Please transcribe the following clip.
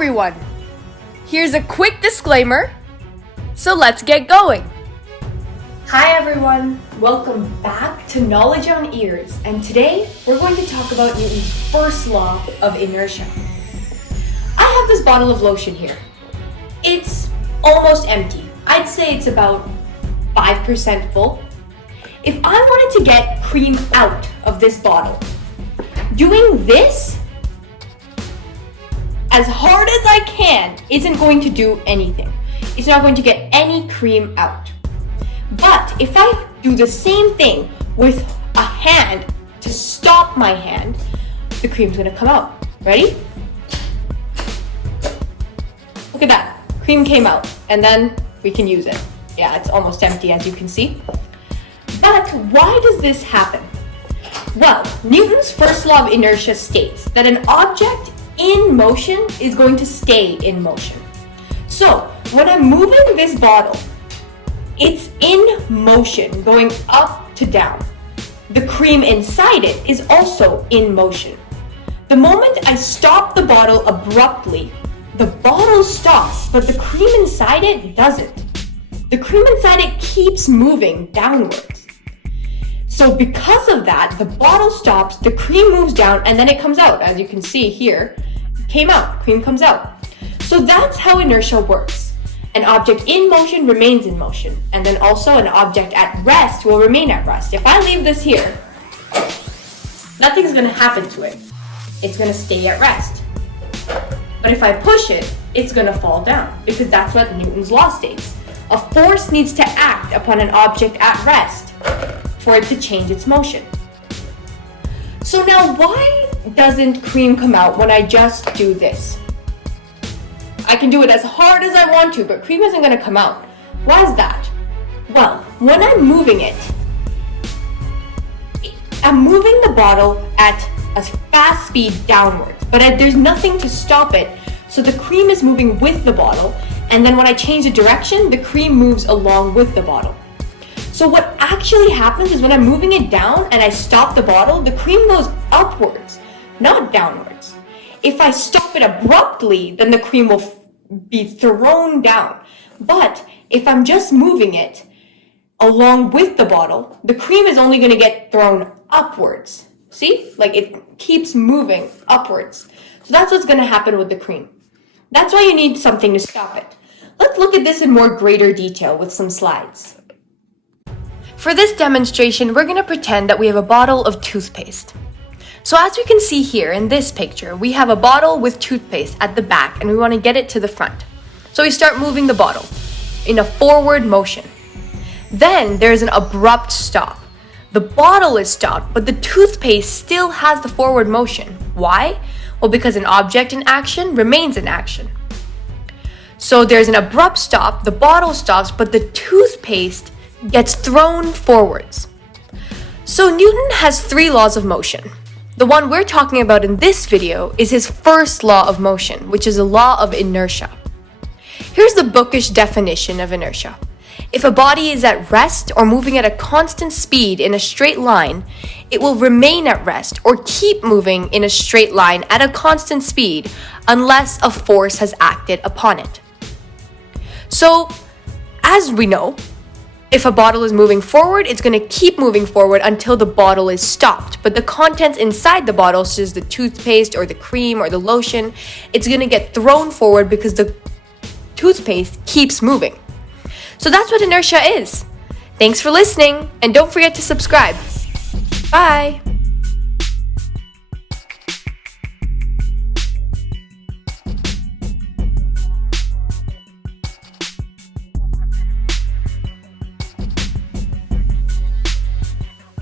everyone! Here's a quick disclaimer, so let's get going. Hi everyone, welcome back to Knowledge on Ears, and today we're going to talk about Newton's first law of inertia. I have this bottle of lotion here. It's almost empty. I'd say it's about 5% full. If I wanted to get cream out of this bottle, doing this as hard as I can isn't going to do anything. It's not going to get any cream out. But if I do the same thing with a hand to stop my hand, the cream's gonna come out. Ready? Look at that, cream came out, and then we can use it. Yeah, it's almost empty as you can see. But why does this happen? Well, Newton's first law of inertia states that an object in motion is going to stay in motion. So when I'm moving this bottle, it's in motion, going up to down. The cream inside it is also in motion. The moment I stop the bottle abruptly, the bottle stops, but the cream inside it doesn't. The cream inside it keeps moving downwards. So because of that, the bottle stops, the cream moves down, and then it comes out. As you can see here, came out, cream comes out. So that's how inertia works. An object in motion remains in motion, and then also an object at rest will remain at rest. If I leave this here, nothing's gonna happen to it. It's gonna stay at rest. But if I push it, it's gonna fall down, because that's what Newton's law states. A force needs to act upon an object at rest for it to change its motion. So now why doesn't cream come out when I just do this? I can do it as hard as I want to, but cream isn't going to come out. Why is that? Well, when I'm moving it, I'm moving the bottle at a fast speed downwards, but there's nothing to stop it, so the cream is moving with the bottle, and then when I change the direction, the cream moves along with the bottle. So what actually happens is when I'm moving it down and I stop the bottle, the cream goes upwards, not downwards. If I stop it abruptly, then the cream will be thrown down. But if I'm just moving it along with the bottle, the cream is only going to get thrown upwards. See? Like it keeps moving upwards. So that's what's going to happen with the cream. That's why you need something to stop it. Let's look at this in more greater detail with some slides. For this demonstration, we're going to pretend that we have a bottle of toothpaste. So as we can see here in this picture, we have a bottle with toothpaste at the back and we want to get it to the front. So we start moving the bottle in a forward motion. Then there's an abrupt stop. The bottle is stopped, but the toothpaste still has the forward motion. Why? Well, because an object in action remains in action. So there's an abrupt stop, the bottle stops, but the toothpaste gets thrown forwards. So Newton has 3 laws of motion. The one we're talking about in this video is his first law of motion, which is a law of inertia. Here's the bookish definition of inertia. If a body is at rest or moving at a constant speed in a straight line, it will remain at rest or keep moving in a straight line at a constant speed unless a force has acted upon it. So, as we know, if a bottle is moving forward, it's going to keep moving forward until the bottle is stopped. But the contents inside the bottle, such as the toothpaste or the cream or the lotion, it's going to get thrown forward because the toothpaste keeps moving. So that's what inertia is. Thanks for listening, and don't forget to subscribe. Bye!